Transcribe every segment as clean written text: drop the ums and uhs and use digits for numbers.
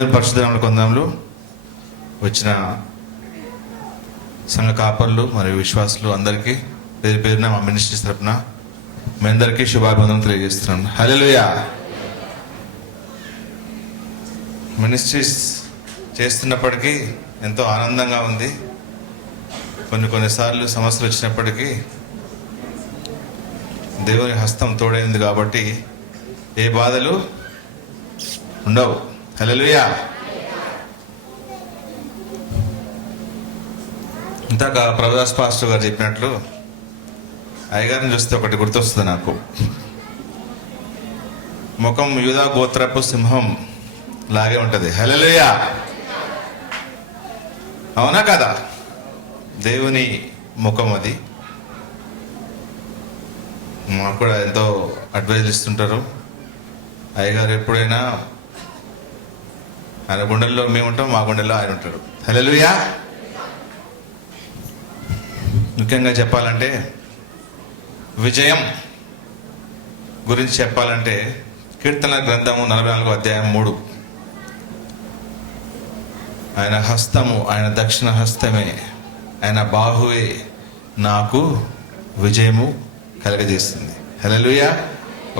పరిశుద్ధ కొందంలో వచ్చిన సంఘ కాపర్లు మరియు విశ్వాసులు అందరికీ పేరు పేరున మా మినిస్ట్రీస్ తరపున మీ అందరికీ శుభాభివందనం తెలియజేస్తున్నాను. హల్లెలూయా. మినిస్ట్రీస్ చేస్తున్నప్పటికీ ఎంతో ఆనందంగా ఉంది. కొన్నిసార్లు సమస్యలు వచ్చినప్పటికీ దేవుని హస్తం తోడైంది కాబట్టి ఏ బాధలు ఉండవు. హల్లెలూయా. ఇందాక ప్రభుదాస్ పాస్టర్ గారు చెప్పినట్లు అయ్యగారిని చూస్తే ఒకటి గుర్తొస్తుంది నాకు. ముఖం యూదా గోత్రపు సింహం లాగే ఉంటుంది. హల్లెలూయా. అవునా కదా? దేవుని ముఖం అది. మాకు కూడా ఎంతో అడ్వైజ్ ఇస్తుంటారు. అయ్యగారు ఎప్పుడైనా ఆయన గుండెల్లో మేము ఉంటాం, మా గుండెల్లో ఆయన ఉంటాడు. హల్లెలూయా. ముఖ్యంగా చెప్పాలంటే విజయం గురించి చెప్పాలంటే కీర్తనల గ్రంథము 44వ అధ్యాయం 3. ఆయన హస్తము, ఆయన దక్షిణ హస్తమే, ఆయన బాహువే నాకు విజయము కలగజేస్తుంది. హల్లెలూయా.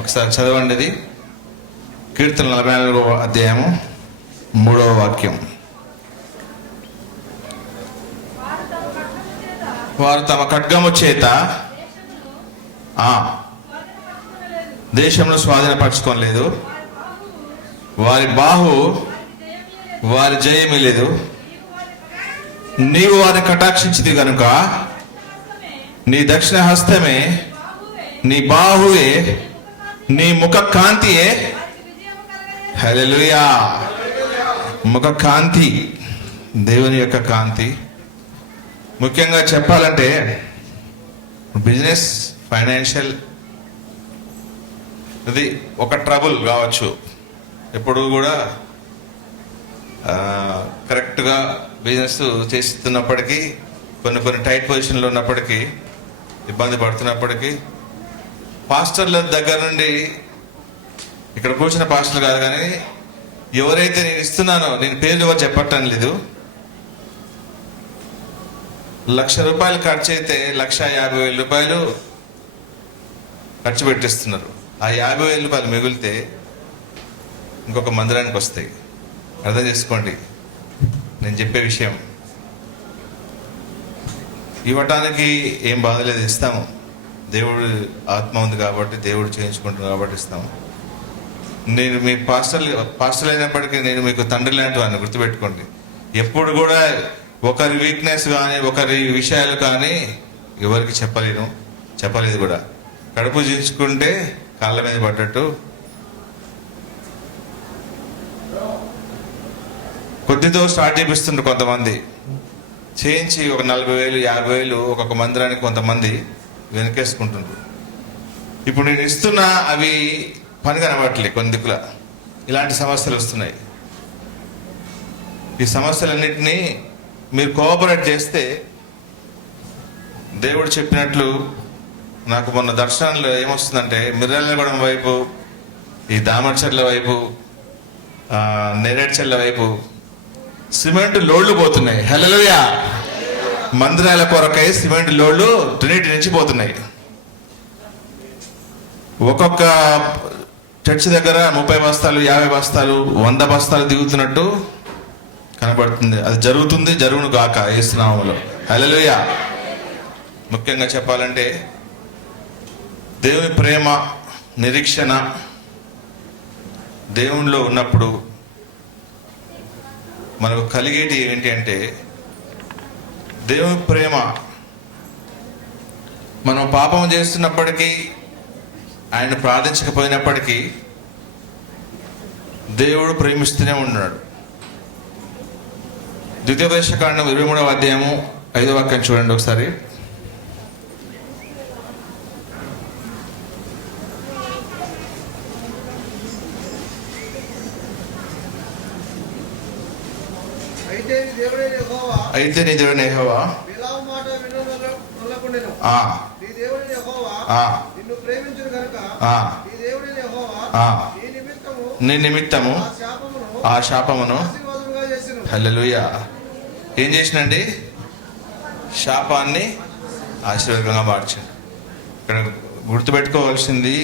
ఒకసారి చదవండి అది. కీర్తన 44వ అధ్యాయము 3వ వాక్యం. వారు తమ ఖడ్గము చేత దేశంలో స్వాధీనపరచుకోలేదు, వారి బాహు వారి జయమే లేదు. నీవు వారిని కటాక్షించింది కనుక నీ దక్షిణ హస్తమే, నీ బాహువే, నీ ముఖ కాంతియే. హల్లెలూయా. ముఖ కాంతి, దేవుని యొక్క కాంతి. ముఖ్యంగా చెప్పాలంటే బిజినెస్, ఫైనాన్షియల్ ఇది ఒక ట్రబుల్ కావచ్చు. ఎప్పుడు కూడా కరెక్ట్గా బిజినెస్ చేస్తున్నప్పటికీ కొన్ని టైట్ పొజిషన్లో ఉన్నప్పటికీ, ఇబ్బంది పడుతున్నప్పటికీ, పాస్టర్ల దగ్గర నుండి, ఇక్కడ కూర్చున్న పాస్టర్లు కాదు కానీ ఎవరైతే నేను ఇస్తున్నానో, నేను పేర్లు ఎవరు చెప్పటం లేదు, 1,00,000 రూపాయలు ఖర్చు అయితే 1,50,000 రూపాయలు ఖర్చు పెట్టిస్తున్నారు. ఆ 50,000 రూపాయలు మిగిలితే ఇంకొక మందిరానికి వస్తాయి. అర్థం చేసుకోండి నేను చెప్పే విషయం. ఇవ్వటానికి ఏం బాధలేదు, ఇస్తాము. దేవుడు ఆత్మ ఉంది కాబట్టి, దేవుడు చేయించుకుంటున్నాడు కాబట్టి ఇస్తాము. నేను మీ పాస్టర్లు అయినప్పటికీ నేను మీకు తండ్రి లాంటి వాడిని, గుర్తుపెట్టుకోండి. ఎప్పుడు కూడా ఒకరి వీక్నెస్ కానీ ఒకరి విషయాలు కానీ ఎవరికి చెప్పలేదు కూడా. కడుపు చించుకుంటే కాళ్ళ మీద పడ్డట్టు కొద్దితో స్టార్ట్ చేపిస్తుంటారు కొంతమంది. చేయించి ఒక 40,000 50,000 ఒక్కొక్క మందిరానికి కొంతమంది వెనకేసుకుంటుండ్రు. ఇప్పుడు నేను ఇస్తున్నా అవి పని కనబడట్లే కొన్ని దిక్కుల. ఇలాంటి సమస్యలు వస్తున్నాయి. ఈ సమస్యలన్నింటినీ మీరు కోఆపరేట్ చేస్తే, దేవుడు చెప్పినట్లు నాకు మొన్న దర్శనంలో ఏమొస్తుందంటే, మిర్యాలగూడెం వైపు, ఈ దామర్చర్ల వైపు, నేరేడ్చర్ల వైపు సిమెంట్ లోడ్లు పోతున్నాయి. హల్లెలూయా. మందిరాల కొరకై సిమెంట్ లోడ్లు ట్రినిటీ నుంచి పోతున్నాయి. ఒక్కొక్క చర్చి దగ్గర 30 బస్తాలు 50 బస్తాలు 100 బస్తాలు దిగుతున్నట్టు కనబడుతుంది. అది జరుగును గాక యేసు నామములో. హల్లెలూయా. ముఖ్యంగా చెప్పాలంటే దేవుని ప్రేమ, నిరీక్షణ దేవునిలో ఉన్నప్పుడు మనకు కలిగేటి ఏంటి అంటే, దేవుని ప్రేమ. మనం పాపం చేస్తున్నప్పటికీ, ఆయన ప్రార్థించకపోయినప్పటికీ దేవుడు ప్రేమిస్తూనే ఉన్నాడు. ద్వితీయోపదేశకాండం 23వ అధ్యాయము 5వ వాక్యం చూడండి ఒకసారి. అయితే నీ దేవుడైన యెహోవా నీ నిమిత్తము ఆ శాపమును హల్లెలూయా ఏం చేసినండి? శాపాన్ని ఆశీర్వాదంగా మార్చాడు. ఇక్కడ గుర్తుపెట్టుకోవాల్సింది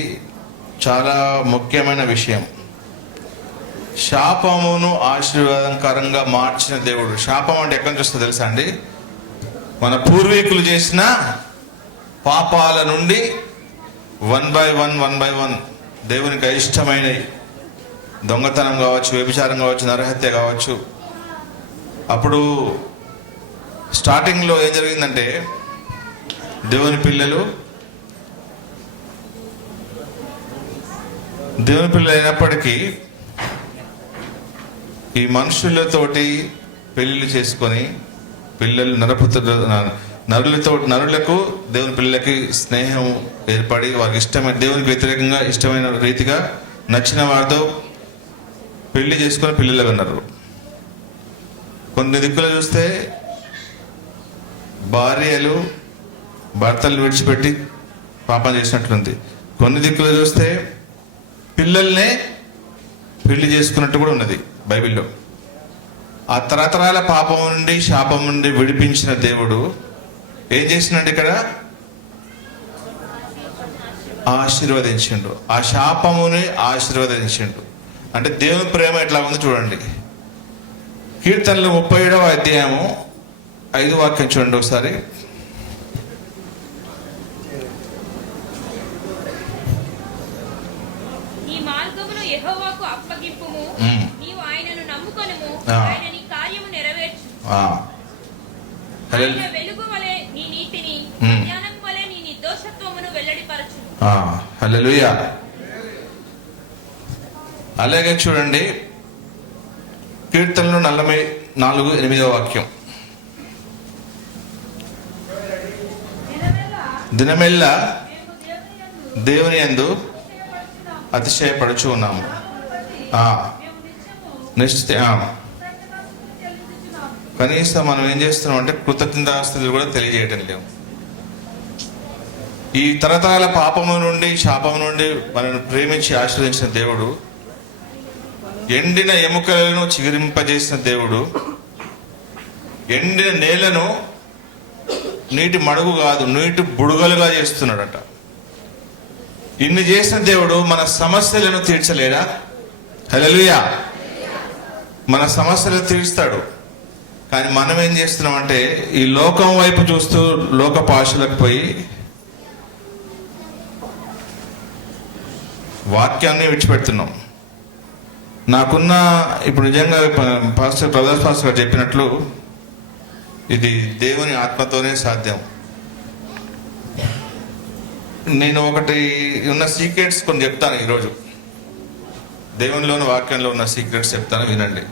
చాలా ముఖ్యమైన విషయం. శాపమును ఆశీర్వాదకరంగా మార్చిన దేవుడు. శాపం అంటే ఎక్కడి నుంచి వస్తుందో తెలుసా అండి? మన పూర్వీకులు చేసిన పాపాల నుండి 1 by 1 దేవునికి అయిష్టమైనవి, దొంగతనం కావచ్చు, వ్యభిచారం కావచ్చు, నరహత్య కావచ్చు. అప్పుడు స్టార్టింగ్లో ఏం జరిగిందంటే, దేవుని పిల్లలు అయినప్పటికీ ఈ మనుషులతోటి పెళ్ళిళ్ళు చేసుకొని పిల్లలు నరులకు దేవుని పిల్లలకి స్నేహం ఏర్పడి వారికి ఇష్టమైన, దేవునికి వ్యతిరేకంగా ఇష్టమైన రీతిగా నచ్చిన వారితో పెళ్లి చేసుకొని పిల్లలు ఉన్నారు. కొన్ని దిక్కులు చూస్తే భార్యలు భర్తలు విడిచిపెట్టి పాపం చేసినట్లుంది. కొన్ని దిక్కులు చూస్తే పిల్లల్నే పెళ్లి చేసుకున్నట్టు కూడా ఉన్నది బైబిల్లో. ఆ తరతరాల పాపం నుండి శాపం నుండి విడిపించిన దేవుడు ఏం చేసినట్టు ఇక్కడ ఆశీర్వదించిండు. ఆ శాపముని ఆశీర్వదించిండు. అంటే దేవుని ప్రేమ ఎట్లా ఉంది చూడండి. కీర్తనలు 37వ అధ్యాయము 5వ వాక్యం చూడండి ఒకసారి. నీ మార్గమును యెహోవాకు అప్పగింపుము, నీవు ఆయనను నమ్ముకొనుము, ఆయన నీ కార్యము నెరవేర్చు. ఆయన వెలుగు వలె నీ నీతిని, జ్ఞానం వలె నీ నిర్దోషత్వమును వెల్లడిపరచు. హల్లెలూయా. అలాగే చూడండి కీర్తనలు 44:8వ వాక్యం. దినమెల్లా దేవుని యందు అతిశయపడుచు ఉన్నాము. కనీసం మనం ఏం చేస్తున్నాం అంటే కృతజ్ఞతాస్తుతులు కూడా తెలియజేయటం లేవు. ఈ తరతరాల పాపము నుండి శాపము నుండి మనల్ని ప్రేమించి ఆశీర్వదించిన దేవుడు, ఎండిన ఎముకలను చిగురింపజేసిన దేవుడు, ఎండిన నేలను నీటి మడుగు కాదు నీటి బుడగలుగా చేస్తున్నాడట. ఇన్ని చేసిన దేవుడు మన సమస్యలను తీర్చలేడా? హల్లెలూయా. మన సమస్యలను తీరుస్తాడు. కానీ మనం ఏం చేస్తున్నామంటే ఈ లోకం వైపు చూస్తూ లోక పాశలకు పోయి వాక్యాన్ని విడిచిపెడుతున్నాం. నాకున్న ఇప్పుడు నిజంగా పాస్టర్ ప్రదాస్ పాస్టర్ గారు చెప్పినట్లు ఇది దేవుని ఆత్మతోనే సాధ్యం. నేను ఒకటి ఉన్న సీక్రెట్స్ కొన్ని చెప్తాను ఈరోజు. దేవునిలోని వాక్యంలో ఉన్న సీక్రెట్స్ చెప్తాను, వినండి.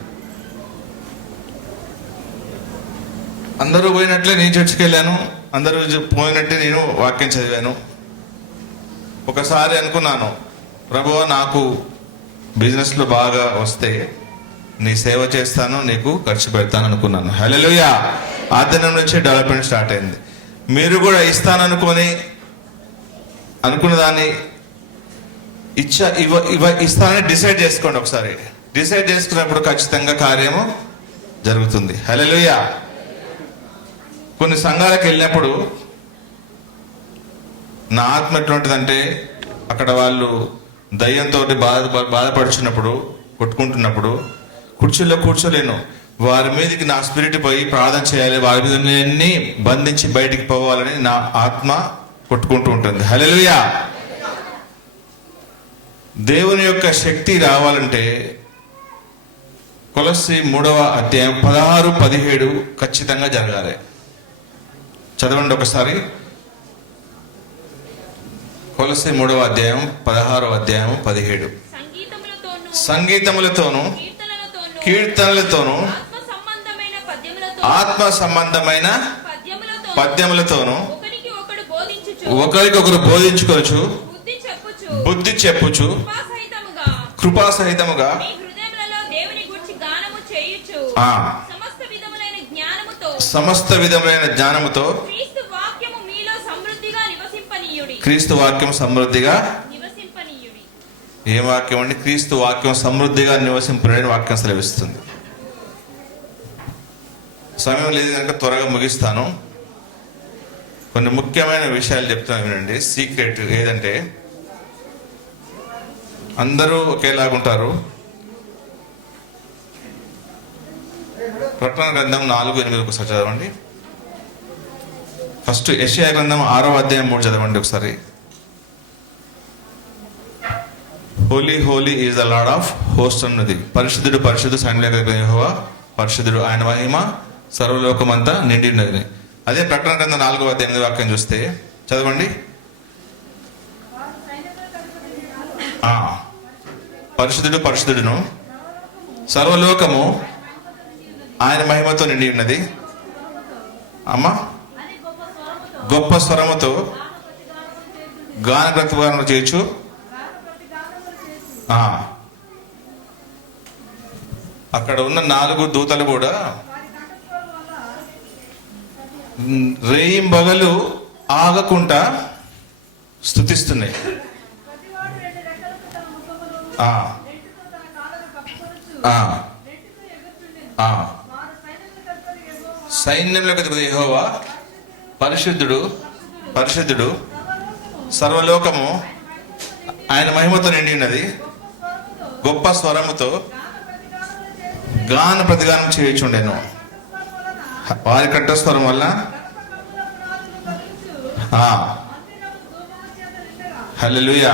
అందరూ పోయినట్లే నేను చర్చికి వెళ్ళాను, అందరూ పోయినట్టే నేను వాక్యం చదివాను. ఒకసారి అనుకున్నాను, ప్రభువా నాకు బిజినెస్లో బాగా వస్తే నీ సేవ చేస్తాను, నీకు ఖర్చు పెడతాను అనుకున్నాను. హల్లెలూయా. ఆ దినం నుంచి డెవలప్మెంట్ స్టార్ట్ అయింది. మీరు కూడా ఇస్తాననుకొని అనుకున్న దాన్ని ఇస్తానని డిసైడ్ చేసుకోండి. ఒకసారి డిసైడ్ చేసుకున్నప్పుడు ఖచ్చితంగా కార్యము జరుగుతుంది. హల్లెలూయా. కొన్ని సంఘాలకు వెళ్ళినప్పుడు నా ఆత్మ ఎటువంటిదంటే, అక్కడ వాళ్ళు దయ్యంతో బాధపడుచున్నప్పుడు, కొట్టుకుంటున్నప్పుడు కుర్చీల్లో కూర్చోలేను. వారి మీదకి నా స్పిరిట్ పోయి ప్రార్థన చేయాలి, వారి మీద నేను బంధించి బయటికి పోవాలని నా ఆత్మ కొట్టుకుంటూ ఉంటుంది. హల్లెలూయా. దేవుని యొక్క శక్తి రావాలంటే కొలస్సీ 3వ అధ్యాయం 16-17 ఖచ్చితంగా జరగాలి. చదవండి ఒకసారి. కొలస్సీ 3వ అధ్యాయం 16-17. సంగీతములతోను కీర్తనలతోను ఆత్మ సంబంధమైన పద్యములతోను ఒకరికొకరు బోధించుకోవచ్చు, బుద్ధి చెప్పుచు కృపాసహితముగా సమస్త విధములైన జ్ఞానముతో క్రీస్తు వాక్యం సమృద్ధిగా ఏ వాక్యం అండి? క్రీస్తు వాక్యం సమృద్ధిగా నివసింపుడని వాక్యం సెలవిస్తుంది. సమయం లేదు కనుక త్వరగా ముగిస్తాను. కొన్ని ముఖ్యమైన విషయాలు చెప్తాను వినండి. సీక్రెట్ ఏదంటే, అందరూ ఒకేలాగుంటారు. ప్రకటన గ్రంథం 4:8 ఒకసారి చదవండి. ఫస్ట్ యెషయా గ్రంథం 6:3 చదవండి ఒకసారి. Holy holy is the lord of host అన్నది. పరిశుద్ధుడు పరిశుద్ధుడు సైన్యుల యెహోవా పరిశుద్ధుడు, ఆయన మహిమ సర్వలోకమంతా నిండి ఉన్నది. అదే ప్రకటన గ్రంథం 4:8 వాక్యం చూస్తే చదవండి. పరిశుద్ధుడు పరిశుద్ధుడును సర్వలోకము ఆయన మహిమతో నిండి ఉన్నది. అమ్మా, గొప్ప స్వరముతో గాన ప్రతిగానం చేయొచ్చు. అక్కడ ఉన్న 4 దూతలు కూడా రేయింబగలు ఆగకుండా స్తుతిస్తున్నాయి. సైన్యంలోకి అధిపతి యెహోవా పరిశుద్ధుడు పరిశుద్ధుడు, సర్వలోకము ఆయన మహిమతో నిండి ఉన్నది. గొప్ప స్వరముతో గాన ప్రతిగానం చేయుచుండెను. వారి కంఠస్వరం వల్ల హల్లెలూయా.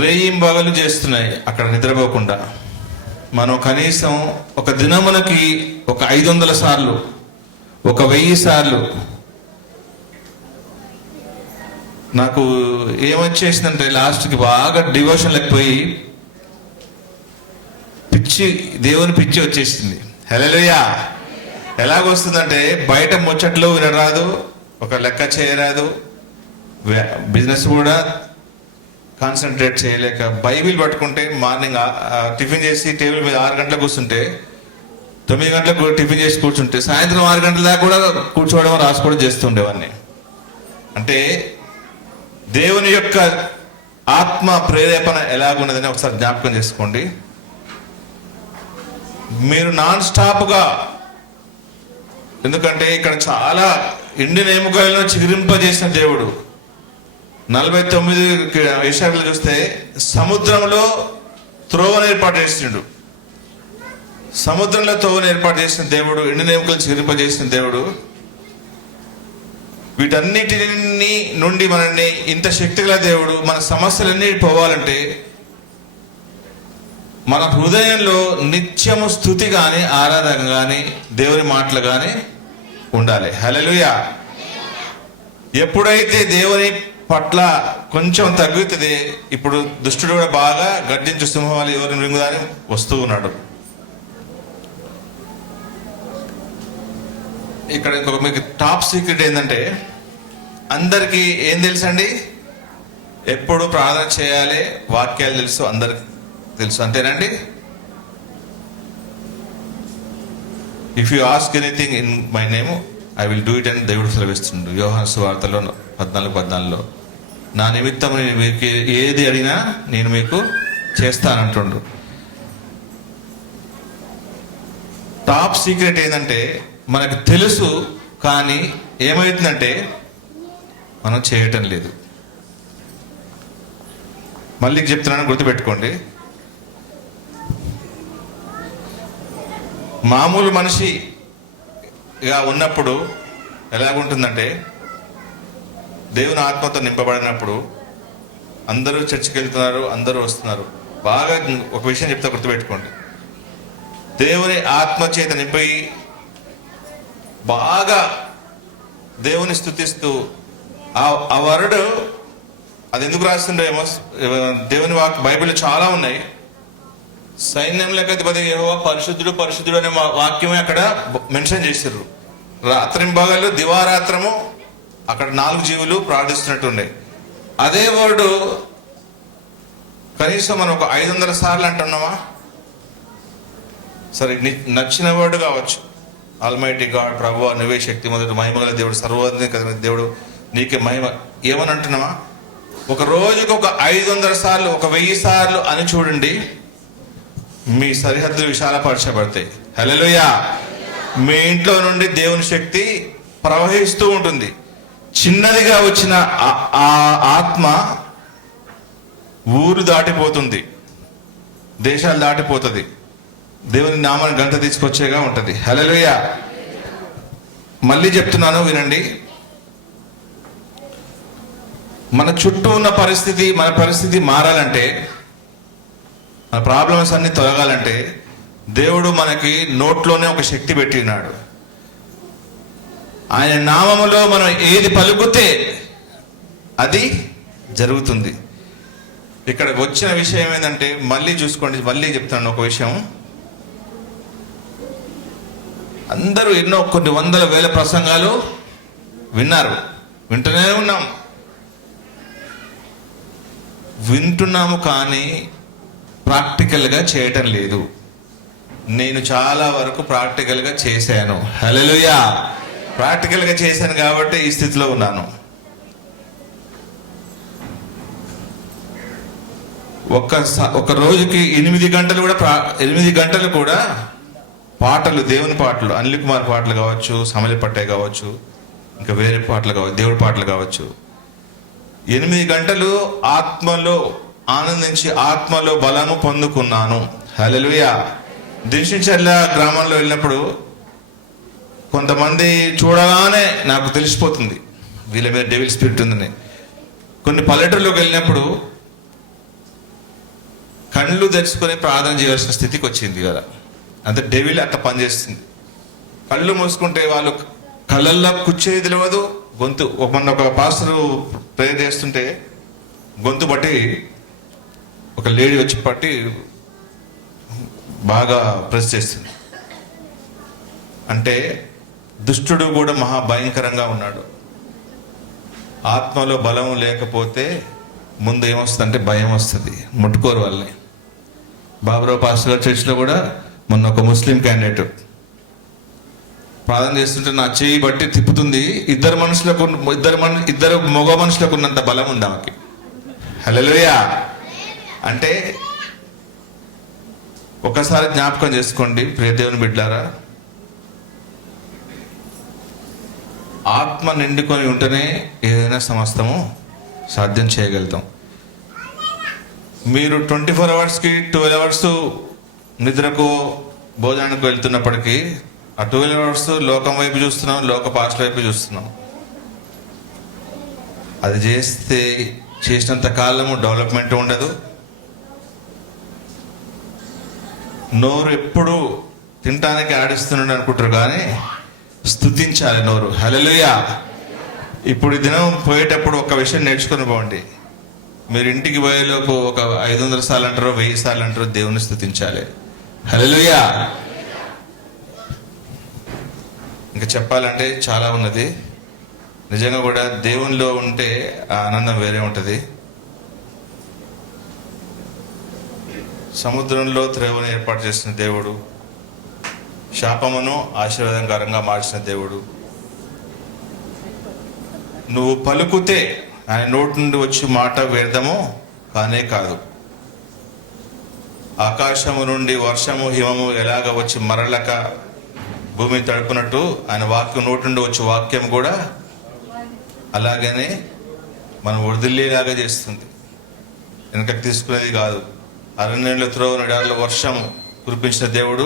రేయింబగలు చేస్తున్నాయి అక్కడ నిద్రపోకుండా. మనం కనీసం ఒక దినమునకి ఒక 500 సార్లు, ఒక 1000 సార్లు. నాకు ఏమొచ్చేసిందంటే లాస్ట్కి బాగా డివోషన్ లేకపోయి పిచ్చి, దేవుని పిచ్చి వచ్చేసింది. హల్లెలూయా. ఎలాగొస్తుందంటే బయట ముచ్చట్లు వినరాదు, ఒక లెక్క చేయరాదు, బిజినెస్ కూడా కాన్సన్ట్రేట్ చేయలేక, బైబిల్ పట్టుకుంటే మార్నింగ్ టిఫిన్ చేసి టేబుల్ మీద 6 గంటలకు కూర్చుంటే 9 గంటలకు టిఫిన్ చేసి కూర్చుంటే సాయంత్రం 6 గంటల దాకా కూడా కూర్చోవడం రాసుకోవడం చేస్తుండేవాడిని. అంటే దేవుని యొక్క ఆత్మ ప్రేరేపణ ఎలాగున్నదని ఒకసారి జ్ఞాపకం చేసుకోండి. మీరు నాన్ స్టాప్గా, ఎందుకంటే ఇక్కడ చాలా ఎండిన ఎముకలను చిగురింపజేసిన దేవుడు. 49 విషయాలు చూస్తే సముద్రంలో త్రోవను ఏర్పాటు చేసిండు. సముద్రంలో త్రోవను ఏర్పాటు చేసిన దేవుడు, ఎండిన ఎముకలు చిగురింపజేసిన దేవుడు. వీటన్నిటిని నుండి మనల్ని ఇంత శక్తిగల దేవుడు. మన సమస్యలన్నీ పోవాలంటే మన హృదయంలో నిత్యము స్తుతి కానీ, ఆరాధన కానీ, దేవుని మాటలు కానీ ఉండాలి. హల్లెలూయా. ఎప్పుడైతే దేవుని పట్ల కొంచెం తగ్గుతుంది, ఇప్పుడు దుష్టుడు కూడా బాగా గర్జించు సింహాలు ఎవరిని మృంగుదాని వస్తూ ఉన్నాడు. ఇక్కడ ఇంకొక మీకు టాప్ సీక్రెట్ ఏంటంటే, అందరికీ ఏం తెలుసండి? ఎప్పుడు ప్రార్థన చేయాలి, వాక్యాలు తెలుసు, అందరికి తెలుసు, అంతేనండి. If you ask anything in my name I will do it అని దేవుడు సెలవిస్తుండు. యోహాను సువార్తలో 14:14 నా నిమిత్తం నేను మీకు ఏది అడిగినా నేను మీకు చేస్తానంటుండు. టాప్ సీక్రెట్ ఏంటంటే, మనకు తెలుసు కానీ ఏమవుతుందంటే మనం చేయటం లేదు. మళ్ళీ చెప్తున్నాను, గుర్తుపెట్టుకోండి. మామూలు మనిషిగా ఉన్నప్పుడు ఎలాగుంటుందంటే, దేవుని ఆత్మతో నింపబడినప్పుడు అందరూ చర్చికి వెళ్తున్నారు, అందరూ వస్తున్నారు. బాగా ఒక విషయం చెప్తా, గుర్తుపెట్టుకోండి. దేవుని ఆత్మ చేత నింపి బాగా దేవుని స్తుతిస్తూ ఆ వర్డ్ అది ఎందుకు రాస్తుండేమో, దేవుని బైబిల్ చాలా ఉన్నాయి. సైన్యంలోకి అధిపతి యెహోవా పరిశుద్ధుడు పరిశుద్ధుడు అనే వాక్యమే అక్కడ మెన్షన్ చేశారు. రాత్రింబగలు దివారాత్రము అక్కడ 4 జీవులు ప్రార్థిస్తున్నట్టుండే. అదే వర్డ్ కనీసం మనం ఒక 500 సార్లు అంటున్నామా? సరే, నచ్చిన వర్డ్ కావచ్చు. ఆల్మైటీ గాడ్, ప్రభువా నువ్వే శక్తి మొదటి మహిమగల దేవుడు, సర్వోన్నత దేవుడు, నీకే మహిమ, ఏమని అంటున్నావా? ఒక రోజుకు ఒక 500 సార్లు, ఒక 1000 సార్లు అని చూడండి, మీ సరిహద్దులు విశాలపరచబడతాయి. హల్లెలూయా. మీ ఇంట్లో నుండి దేవుని శక్తి ప్రవహిస్తూ ఉంటుంది. చిన్నదిగా వచ్చిన ఆ ఆత్మ ఊరు దాటిపోతుంది, దేశాలు దాటిపోతుంది, దేవుని నామాన్ని గంట తీసుకొచ్చేగా ఉంటుంది. హల్లెలూయా. మళ్ళీ చెప్తున్నాను, వినండి. మన చుట్టూ ఉన్న పరిస్థితి, మన పరిస్థితి మారాలంటే, మన ప్రాబ్లమ్స్ అన్ని తొలగాలంటే దేవుడు మనకి నోట్లోనే ఒక శక్తి పెట్టినాడు. ఆయన నామములో మనం ఏది పలుకుతే అది జరుగుతుంది. ఇక్కడ వచ్చిన విషయం ఏంటంటే, మళ్ళీ చూసుకోండి, మళ్ళీ చెప్తాను ఒక విషయం. అందరూ ఎన్నో కొన్ని వందల వేల ప్రసంగాలు విన్నారు, వింటున్నాము, కానీ ప్రాక్టికల్గా చేయటం లేదు. నేను చాలా వరకు ప్రాక్టికల్గా చేశాను. హల్లెలూయా. ప్రాక్టికల్గా చేశాను కాబట్టి ఈ స్థితిలో ఉన్నాను. ఒక రోజుకి 8 గంటలు కూడా 8 గంటలు కూడా పాటలు, దేవుని పాటలు, అనిల్ కుమార్ పాటలు కావచ్చు, సమలి పట్టే కావచ్చు, ఇంకా వేరే పాటలు కావచ్చు, దేవుడి పాటలు కావచ్చు, 8 గంటలు ఆత్మలో ఆనందించి ఆత్మలో బలము పొందుకున్నాను. హల్లెలూయా. దిల్షన్చర్ల గ్రామంలో వెళ్ళినప్పుడు కొంతమంది చూడగానే నాకు తెలిసిపోతుంది వీళ్ళ మీద డెవిల్ స్పిరిట్ ఉందని. కొన్ని పల్లెటూరులోకి వెళ్ళినప్పుడు కళ్ళు తెరుచుకొని ప్రార్థన చేయాల్సిన స్థితికి వచ్చింది కదా. అంటే డెవిల్ అట్లా పనిచేస్తుంది. కళ్ళు మూసుకుంటే వాళ్ళు కళ్ళల్లో కూర్చేది తెలియదు, గొంతు. ఒక పాస్టర్ ప్రేయర్ చేస్తుంటే గొంతు బట్టి ఒక లేడీ వచ్చి పట్టి బాగా ప్రెస్ చేస్తుంది. అంటే దుష్టుడు కూడా మహా భయంకరంగా ఉన్నాడు. ఆత్మలో బలం లేకపోతే ముందు ఏమొస్తుంది, భయం వస్తుంది, ముట్టుకోరు వాళ్ళని. బాబురావు పాస్టర్ గారి చర్చిలో కూడా మొన్న ఒక ముస్లిం క్యాండిడేట్ ప్రార్థన చేస్తుంటే నా చేయి బట్టి తిప్పుతుంది. ఇద్దరు మగ మనుషులకు ఉన్నంత బలం ఉంది ఆమెకి. హల్లెలూయా. అంటే ఒకసారి జ్ఞాపకం చేసుకోండి ప్రియ దేవుని బిడ్డలారా, ఆత్మ నిండుకొని ఉంటేనే ఏదైనా సమస్తము సాధ్యం చేయగలుగుతాం. మీరు 24 అవర్స్కి 12 అవర్స్ నిద్రకు భోజనానికి వెళ్తున్నప్పటికీ ఆ 12 అవర్స్ లోకం వైపు చూస్తున్నాం, లోక పాస్టర్ వైపు చూస్తున్నాం. అది చేసినంత కాలము డెవలప్మెంట్ ఉండదు. నోరు ఎప్పుడు తినటానికి ఆడిస్తున్నాడు అనుకుంటారు, కానీ స్తుతించాలి నోరు. హల్లెలూయా. ఇప్పుడు ఈ దినం పోయేటప్పుడు ఒక విషయం నేర్చుకొని పోండి. మీరు ఇంటికి పోయేలోపు ఒక 500 సార్లు అంటారో 1000 సార్లు అంటారో దేవుని స్తుతించాలి. హల్లెలూయా. ఇంకా చెప్పాలంటే చాలా ఉన్నది. నిజంగా కూడా దేవునిలో ఉంటే ఆ ఆనందం వేరే ఉంటుంది. సముద్రంలో త్రోవను ఏర్పాటు చేసిన దేవుడు, శాపమును ఆశీర్వాదకరంగా మార్చిన దేవుడు. నువ్వు పలుకుతే ఆయన నోటి నుండి వచ్చి మాట వ్యర్థము కానే కాదు. ఆకాశము నుండి వర్షము హిమము ఎలాగ వచ్చి మరలక భూమిని తడుపునట్టు ఆయన వాక్యం నోటి నుండి వచ్చే వాక్యం కూడా అలాగనే మనం వదిలేలాగా చేస్తుంది. వెనకకి తీసుకునేది కాదు. అరణ్యంలో త్రోవ ఎడారిలో వర్షం కురిపించిన దేవుడు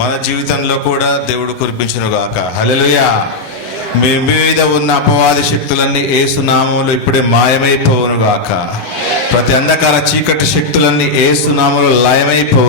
మన జీవితంలో కూడా దేవుడు కురిపించును గాక. హల్లెలూయా. మీ మీద ఉన్న అపవాది శక్తులన్నీ యేసు నామములో ఇప్పుడే మాయమైపోవును గాక. ప్రతి అంధకార చీకటి శక్తులన్నీ యేసు నామములో లయమైపో